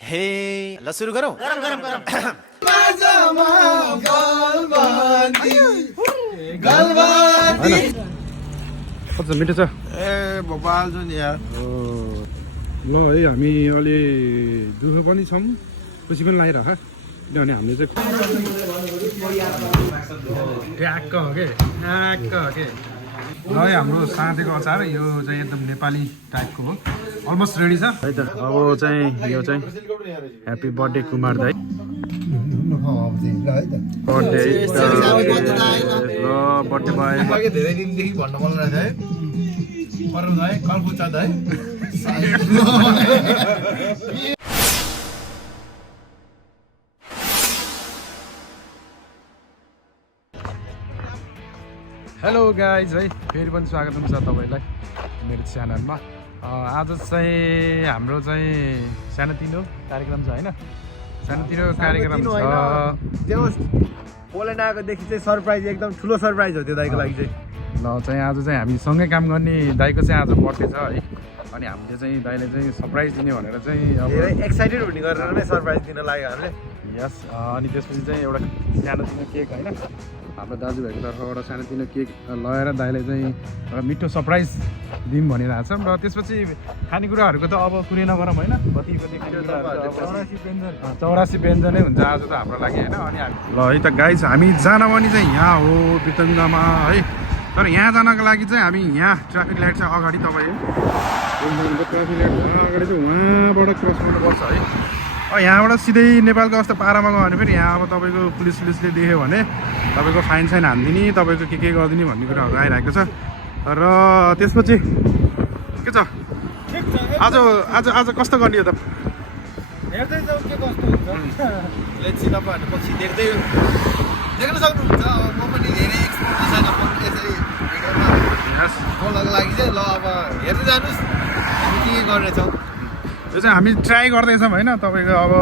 हे ल सुरु गरौँ गरम गरम गरम कस्तो मिठो छ ए भोपाल छु नि यार ल है हामी अलि दुःख पनि छौँ खुसी पनि लागिरहेको किनभने हामीले चाहिँ ट्याक्क हो के ट्याक्क हो के ल है हाम्रो साँधेको अचार यो चाहिँ एकदम नेपाली टाइपको हो अलमोस्ट रेडी छ है त अब चाहिँ यो चाहिँ ह्याप्पी बर्थडे कुमार दाई बर्थडे ल बर्थडे भयो धेरै दिनदेखि भन्न मन लाग्छ है परम दाइ कलकुचा दाइ हेलो गाइज है फेरि पनि स्वागत छ तपाईँलाई मेरो च्यानलमा आज चाहिँ हाम्रो चाहिँ सानोतिनो कार्यक्रम छ होइन सानोतिनो कार्यक्रम छ पोल्यान्ड आएकोदेखि चाहिँ सरप्राइज एकदम ठुलो सरप्राइज हो त्यो दाइको लागि चाहिँ ल चाहिँ आज चाहिँ हामी सँगै काम गर्ने दाइको चाहिँ आज बर्थडे छ है अनि हामीले चाहिँ दाइले चाहिँ सरप्राइज दिने भनेर चाहिँ अब धेरै एक्साइटेड हुने गरेर नै सरप्राइज दिन लाग्यो हामीले यस अनि त्यसपछि चाहिँ एउटा सानोतिनो केक होइन हाम्रो दाजुभाइको तर्फबाट सानोतिनो केक लगेर दाइले चाहिँ एउटा मिठो सरप्राइज दिउँ भनिरहेको छौँ र त्यसपछि खानेकुराहरूको त अब कुरै नगरौँ होइन कति कति चौरासी व्यञ्जनै हुन्छ आज त हाम्रो लागि होइन अनि ल है त गाइज हामी जान पनि चाहिँ यहाँ हो बितङ्गमा है तर यहाँ जानको लागि चाहिँ हामी यहाँ ट्राफिक लाइट चाहिँ अगाडि तपाईँ ट्राफिक लाइट अगाडि चाहिँ उहाँबाट क्रस गर्नुपर्छ है यहाँबाट सिधै नेपालको अवस्था पारामा गयो भने फेरि यहाँ अब तपाईँको पुलिसले देख्यो भने तपाईँको फाइन साइन हानिदिने तपाईँको के गरिदिने भन्ने कुराहरू आइरहेको छ र त्यसपछि के छ आज आज आज कस्तो गर्ने हो त हेर्दै जाउँ के कस्तो हुन्छ लेट्स सी तपाईँहरू पछि देख्न सक्नुहुन्छ अब म पनि धेरै एक्सपिरियन्स छैन यसरी भिडियोमा बोल्नको लागि चाहिँ ल अब हेर्दै जानुहोस् हामी के गर्नेछौँ यो चाहिँ हामी ट्राई गर्दैछौँ होइन तपाईँको अब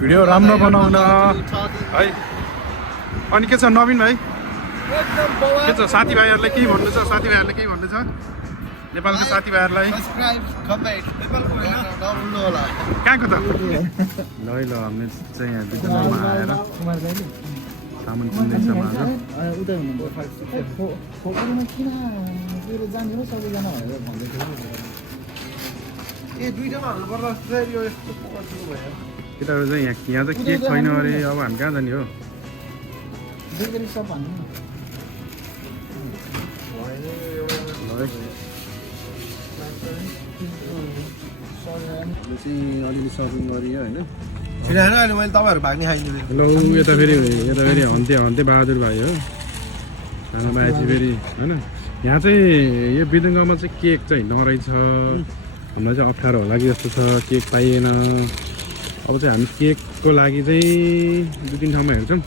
भिडियो राम्रो बनाउन है अनि के छ नवीन भाइ के छ साथीभाइहरूलाई केही भन्नु छ साथीभाइहरूले केही भन्नु छ नेपालको साथीभाइहरूलाई कहाँको त ल है ल हामी चाहिँ यहाँ बिजुलीमा आएर सामान किन्दैछौँ केटाहरू चाहिँ यहाँ चाहिँ केक छैन अरे अब हामी कहाँ जाने हो अलिअलि सपिङ गरियो होइन अहिले मैले तपाईँहरू भाग्ने खाइदिनु ल यता फेरि हन्ते बहादुर भाइ हो सानो भाइ चाहिँ फेरि होइन यहाँ चाहिँ यो बिदुङ्गामा चाहिँ केक चाहिँ नरहेछ हामीलाई चाहिँ अप्ठ्यारो होला कि जस्तो छ केक पाइएन अब चाहिँ हामी केकको लागि चाहिँ 2-3 ठाउँमा हेर्छौँ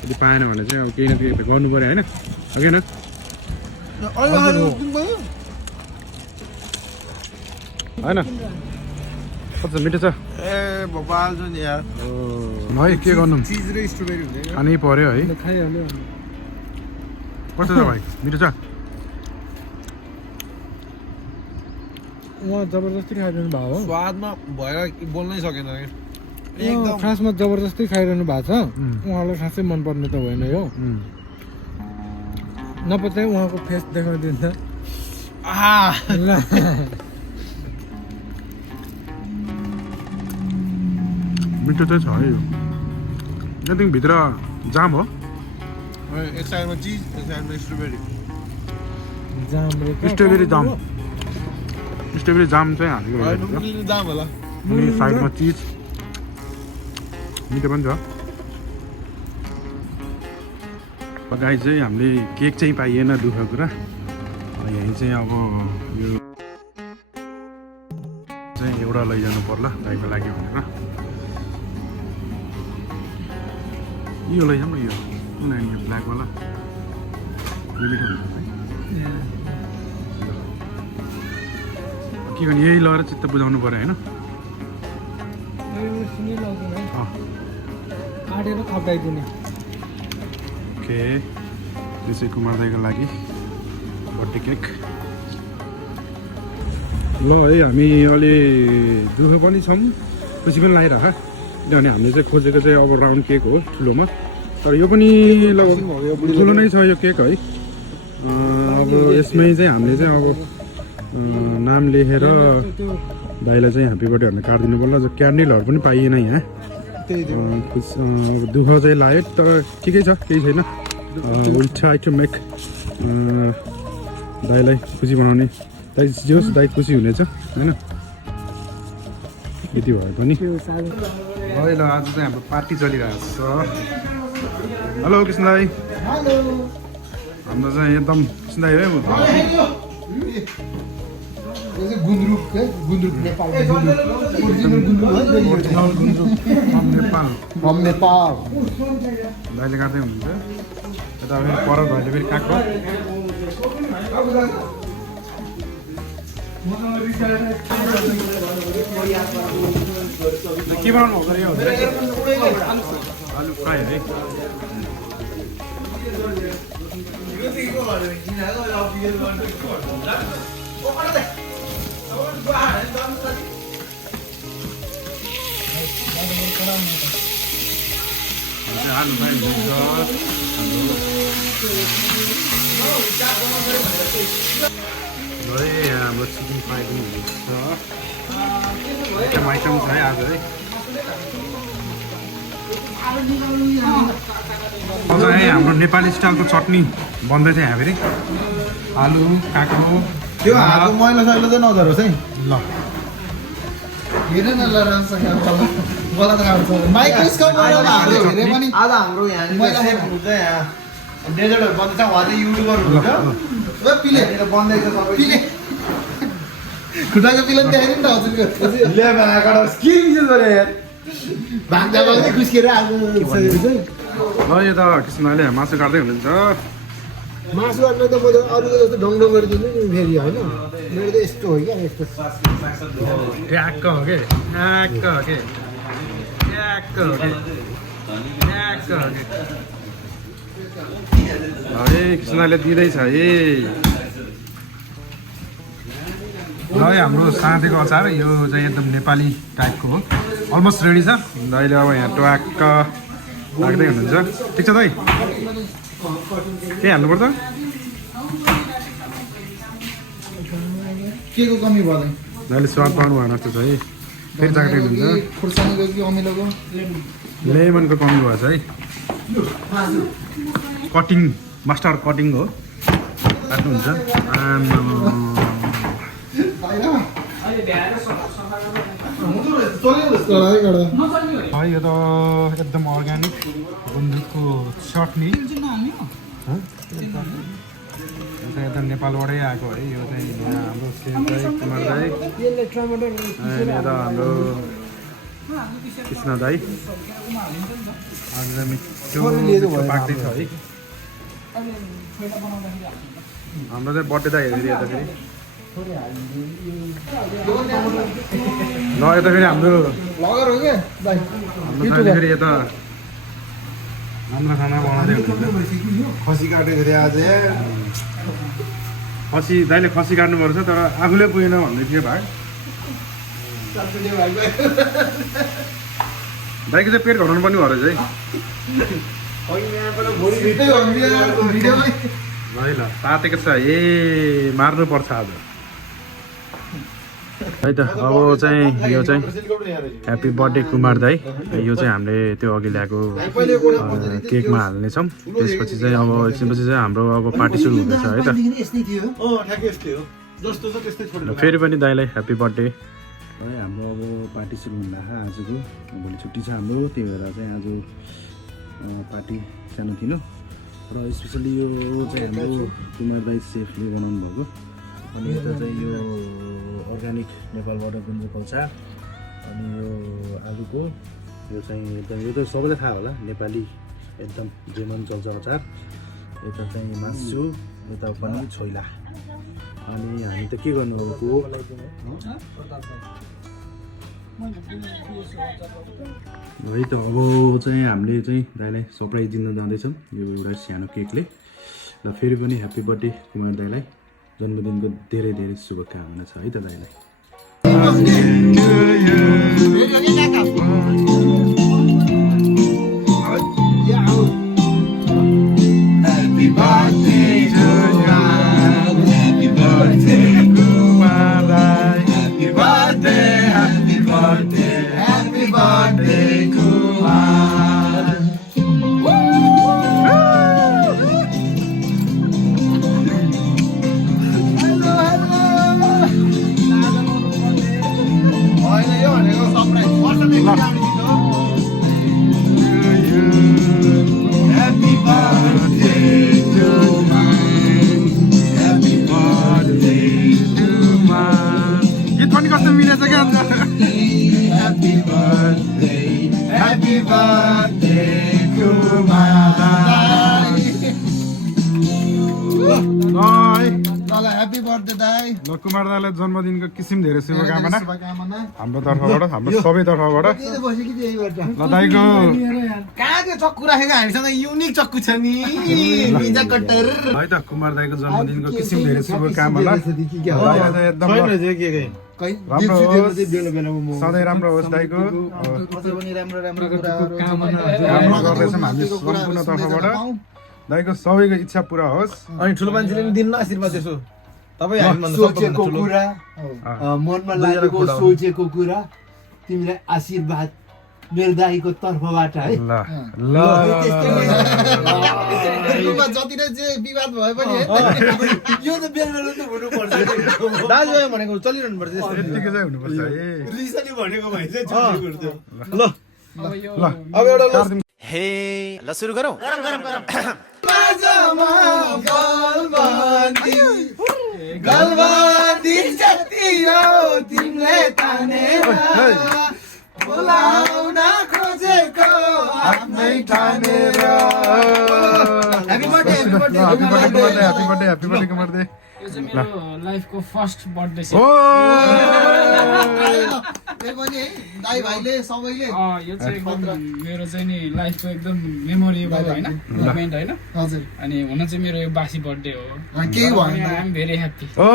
यदि पाएन भने चाहिँ अब केही न केही गर्नु पऱ्यो होइन अघि न होइन कस्तो मिठो छ ए भोपाल छु नि यार है के गर्नु चिज र स्ट्रबेरी हुँदैन खानै पऱ्यो है खाइहाल्यो कस्तो छ भाइ मिठो छ उहाँ जबरजस्ती खाइरहनु भएको हो स्वादमा भएर बोल्नै सकेन एकदम खासमा जबरजस्ती खाइरहनु भएको छ उहाँलाई खासै मनपर्ने त होइन यो नपत्याइ उहाँको फेस देखाइदिन्छ मिठो चाहिँ छ है यो यहाँदेखि भित्र जाम हो एक साइडमा चिज एक साइडमा स्ट्रबेरी स्ट्रबेरी जाम चाहिँ हालेको दाम होला अनि साइडमा चिज मिठो पनि छ गाई चाहिँ हामीले केक चाहिँ पाइएन दुःख कुरा यहीँ चाहिँ अब यो चाहिँ एउटा लैजानु पर्ला गाईको लागि भनेर यो लैजाउँ न यो ब्ल्याकवाला यो मिठो हुन्छ के गर्ने यही लगेर चित्त बुझाउनु पऱ्यो होइन आँटेर थप्काइदिने ओके यो चाहिँ कुमार दाइको लागि बर्थडे केक ल है हामी अलि दुःख पनि छौँ खुसी पनि लागिरहेको किनभने हामीले चाहिँ खोजेको चाहिँ अब राउन्ड केक हो ठुलोमा तर यो पनि लगभग ठुलो नै छ यो केक है अब यसमै चाहिँ हामीले चाहिँ अब नाम लेखेर भाइलाई चाहिँ ह्याप्पी बर्थडे भनेर काटिदिनु पर्ला क्यान्डलहरू पनि पाइएन यहाँ दुःख चाहिँ लाग्यो तर ठिकै छ केही छैन विल ट्राई टु मेक दाइलाई खुसी बनाउने दाइ जे होस् दाइ खुसी हुनेछ होइन यति भए पनि ल आज चाहिँ हाम्रो पार्टी चलिरहेको छ हेलो कृष्ण दाई हाम्रो चाहिँ एकदम कृष्ण दाई है गुन्द्रुक नेपाल दाइले काट्दै हुनुहुन्छ यता फेरि पर भाइले फेरि काट्छ के बनाउनु हुँदो रहेछ आलु फ्राई है आलु फ्राई हुन्छ हाम्रो चिकन फ्राई पनि हुन्छ आइटम छ है आज है अझ है हाम्रो नेपाली स्टाइलको चटनी बन्दै थियो यहाँ फेरि आलु काँक्रो त्यो हातको मैला सैला चाहिँ नधरोस् है ल हेर न ल राम्रोसँग गलत खान्छ माइक्रोस्कोप हेरे पनि आज हाम्रो यहाँ मैला हुन्छ यहाँ डेजर्टहरु बन्दैछ उहाँ चाहिँ युट्युबरहरु हुन्छ ओ पिले बन्दैछ सबै पिले खुट्टाको पिले देखाइदिनु नि त हजुरको ले भागाड स्किन युज गरे यार भाग्दा भाग्दै खुस्केर आएको ल यो त कृष्णले मासु काट्दै हुनुहुन्छ मासु काट्न त म त अरूको जस्तो ढङ गरिदिनु नि फेरि होइन मेरो त यस्तो हो क्या यस्तो ट्याक्क हो के ट्याक्क हो के ट्याक्क हो के ट्याक्क हो के है कृष्णले दिँदैछ है ल हाम्रो साँधेको अचार यो चाहिँ एकदम नेपाली टाइपको हो अलमोस्ट रेडी छ दाइले अब यहाँ ट्वाक्क राख्दै हुनुहुन्छ ठिक छ दाइ के हाल्नुपर्छ के को कमी भयो दाइले स्वाद पाउनु भएन जस्तो छ है फेरि चाख्दै हुनुहुन्छ खुर्सानीको कि अमिलोको लेमनको कमी भएछ है कटिङ मास्टर कटिङ हो काट्नुहुन्छ है यो त एकदम अर्ग्यानिक गुन्द्रुकको चटनी एकदम नेपालबाटै आएको है यो चाहिँ हाम्रो सेन्टाई कुमार दाई अनि यता हाम्रो कृष्ण दाई आज मिठो पाक्दैछ है हाम्रो चाहिँ बर्थडे दाई हेरेर यता फेरि ल यता फेरि हाम्रो लगर हो के भाइ हाम्रो फेरि यता राम्रो खाना बनाउँदै हुनुहुन्छ खसी काटेको थिएँ आज खसी दाइले खसी काट्नुपर्छ तर आफूले पुगेन भन्दै थियो भाइ दाइको चाहिँ पेट घटाउनु पनि भयो रहेछ है ल तातेको छ ए मार्नुपर्छ आज है त अब चाहिँ यो चाहिँ ह्याप्पी बर्थडे कुमार दाई यो चाहिँ हामीले त्यो अघि ल्याएको केकमा हाल्नेछौँ त्यसपछि चाहिँ अब एकछिनपछि चाहिँ हाम्रो अब पार्टी सुरु हुँदैछ है त फेरि पनि दाइलाई ह्याप्पी बर्थडे है हाम्रो अब पार्टी सुरु हुँदैछ आजको भोलि छुट्टी छ हाम्रो त्यही भएर चाहिँ आज पार्टी सानोतिनो र स्पेसली यो चाहिँ हाम्रो कुमार दाई सेफले बनाउनु भएको अनि यता चाहिँ यो अर्ग्यानिक नेपालबाट गुन्द्रुक अचार अनि यो आलुको यो चाहिँ एकदम यो त सबैलाई थाहा होला नेपाली एकदम जे मन चल्छ अचार यता चाहिँ मासु यता पनि छोइला अनि हामी त के गर्नु भएको है त अब चाहिँ हामीले चाहिँ दाइलाई सरप्राइज दिन जाँदैछौँ यो एउटा सानो केकले र फेरि पनि ह्याप्पी बर्थडे कुमार दाइलाई जन्मदिनको धेरै धेरै शुभकामना छ है त दाइलाई birthday, Kumar. होइन यो भनेको सरप्राइज वर्षमै गाउने गीत हो Happy birthday to Happy birthday to गीत पनि कस्तो मिलेछ क्या अन्त Happy birthday Kumar. ल ह्यापी बर्थडे दाइ ल कुमार दाईलाई जन्मदिनको किसिम धेरै शुभकामना शुभकामना हाम्रो तर्फबाट हाम्रो सबै तर्फबाट बस्यो कि त्यहीबाट ल दाईको कहाँ त्यो चक्कु राखेको हामीसँग युनिक चक्कु छ नि पिज्जा कटर है त कुमार दाईको जन्मदिनको किसिम धेरै शुभकामना दाईलाई त एकदम राम्रो होस् सधैँ राम्रो होस् दाईको राम्रो गर्दैछौँ हामी सम्पूर्ण तर्फबाट दाईको सबैको इच्छा पुरा होस् अनि ठुलो मान्छेले नि दिन्न आशीर्वाद यसो तपाईँ हामीभन्दा सोचेको कुरा मनमा लागेको सोचेको कुरा तिमीलाई आशीर्वाद मेरो दाईको तर्फबाट है ल ल जति नै जे विवाद भए पनि यो त बेलबेला त हुनुपर्छ दाजुभाइ भनेको चलिरहनु पर्छ यतिकै चाहिँ हुनुपर्छ है रिसनी भनेको भए चाहिँ छुट्टी ल ल अब एउटा हे ल सुरु गरौँ गलबन्दी जति हो तिमीले तानेर बोलाउन खोजेको आफ्नै ठानेर happy birthday happy birthday Kumar दाई यो चाहिँ मेरो लाइफको फर्स्ट बर्थडे ओ दाइ भाइले सबैले यो चाहिँ एकदम मेरो चाहिँ नि लाइफको एकदम मेमोरेबल होइन मोमेन्ट होइन हजुर अनि हुन चाहिँ मेरो यो बासी बर्थडे हो केही भएन आइ एम भेरी ह्याप्पी ओ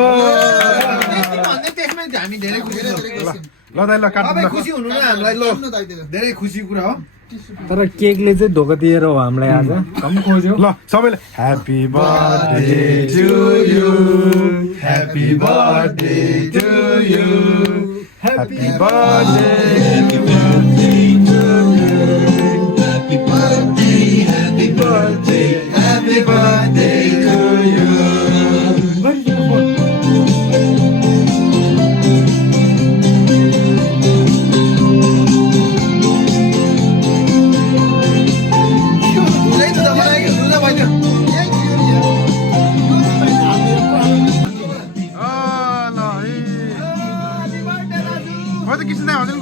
त्यसमै हामी धेरै खुसी छौँ ल दाई ल काट्नु तपाईँ खुसी हुनु न हामीलाई ल धेरै खुसी कुरा हो तर केकले चाहिँ धोका दिएर हो हामीलाई आज हम खोज्यो ल सबैले happy birthday to you happy birthday to you happy birthday to you happy birthday happy birthday happy birthday to you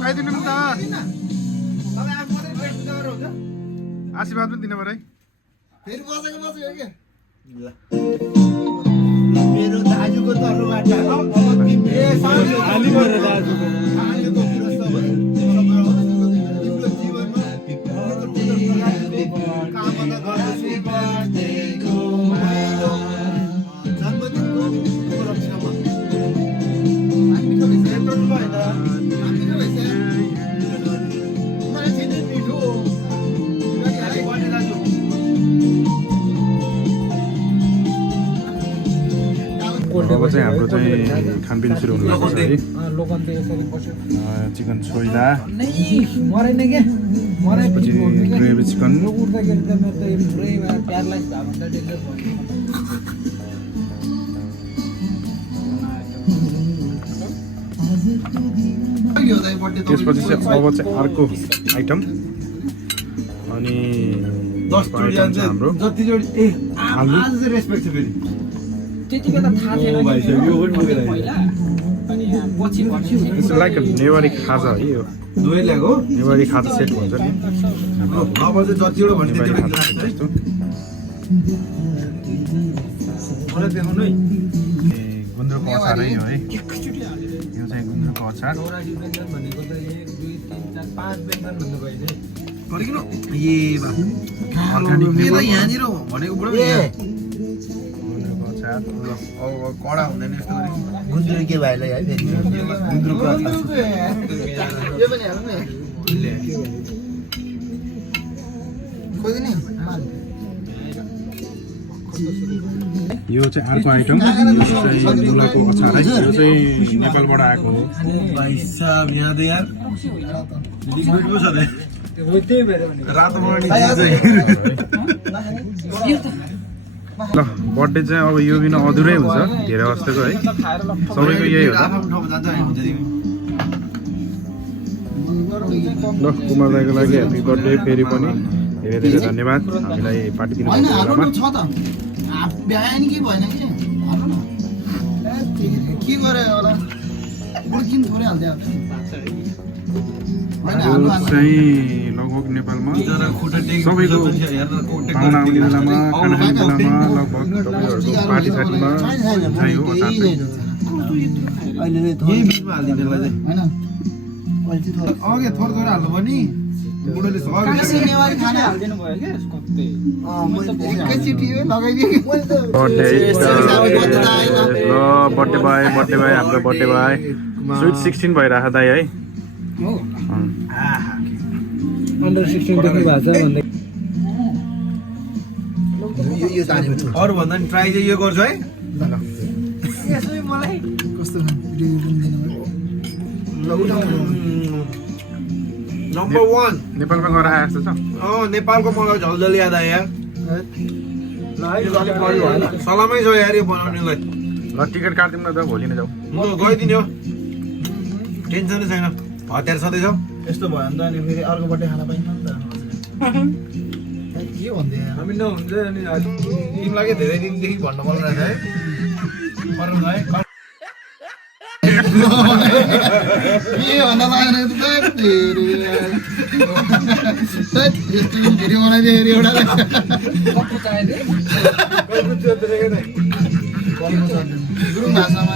खाइदिनु नि त आशीर्वाद पनि दिनु पऱ्यो है फेरि बसेको बस्यो के मेरो दाजुको तर्फबाट अब चाहिँ हाम्रो चाहिँ खानपिन सुरु हुनु लाग्छ है लोकन चाहिँ यसरी बस्यो चिकन छोइला मरेन क्या पछि ग्रेभी चिकन उठ्दाखेरि त मेरो त यो पुरै प्यारलाइज भयो भने त डेन्जर भयो त्यसपछि चाहिँ अब चाहिँ अर्को आइटम अनि 10 जोडी आइटम चाहिँ हाम्रो जति जोडी ए आलु आज चाहिँ रेस्पेक्ट छ फेरि त्यति बेला थाहा थिएन भाइ साहब, यो पनि बोकेर आयो। पहिला अनि पछि पछि इट्स लाइक नेवारी खाजा है यो दुवै ल्याएको नेवारी खाजा सेट भन्छ नि अब चाहिँ जतिवटा भन्ने नेवारी त्यतिवटा खाजा गिलास सेट है जस्तो मलाई देखाउनु है ए गुन्द्रुकको अचार है यो है यो चाहिँ गुन्द्रुकको अचार भनेको त 1 2 3 4 5 व्यञ्जन भन्नु भयो नि गरिकन ए बा अर्ग्यानिक मेरो यहाँनिर भनेको बुढो गुन्द्रुकको अचार अब कडा हुँदैन यस्तो गरी गुन्द्रुके भाइलाई है फेरि गुन्द्रुकको अचार यो पनि हाल्नु नि खोज्नु नि यो चाहिँ अर्को आइटम यो चाहिँ मुलाको अचार है यो चाहिँ नेपालबाट आएको हो भाइ साहब यहाँ त यार लिक्विड पो छ त रातो मर्नी ल बर्थडे चाहिँ अब यो बिना अधुरै हुन्छ धेरै वास्तैको है सबैको यही हो ल कुमार दाईको लागि ह्याप्पी बर्थडे फेरि पनि धेरै धेरै धन्यवाद हामीलाई पार्टी दिनुभएको बेलामा के गरे होला बुर्किन थोरै हाल्दै यो चाहिँ लगभग नेपालमा सबैको पाहुना आउने बेलामा खाना खाने बेलामा लगभग तपाईँहरूको पार्टी सार्टीमा चाहिँ हो अचार चाहिँ यही बिचमा हालिदिनु होला चाहिँ हैन अझै थोरै हाल्नु पनि बुढोले नेवारी खाना हाल्दिनु भयो के कतै एकैचोटि लगाइदिए बर्थडे ल बर्थडे बाई हाम्रो बर्थडे बाई स्विट 16 भइरहेको दाइ है अन्डर 16 देख्नु भएको छ भन्दै यो अरू भन्दा नि ट्राई चाहिँ यो गर्छु है मलाई कस्तो नम्बर 1 नेपालमा गएर आए जस्तो छ नेपालको मलाई झलझल याद आयो यार सलामै छ यार यो बनाउनेलाई ल टिकट काट्दिउँ न त भोलि नै जाउँ गइदिने हो टेन्सनै छैन हतियार सधैँ छ यस्तो भयो भने त अनि फेरि अर्को बर्थडे खाना पाइन्न नि त के भन्दै हामी नहुन्छ अनि तिमीलाई के धेरै दिनदेखि भन्नु मन रहेछ है गरौँ है के भन्दा लागेर त यस्तो भिडियो बनाइदियो एउटा गुरुङ भाषामा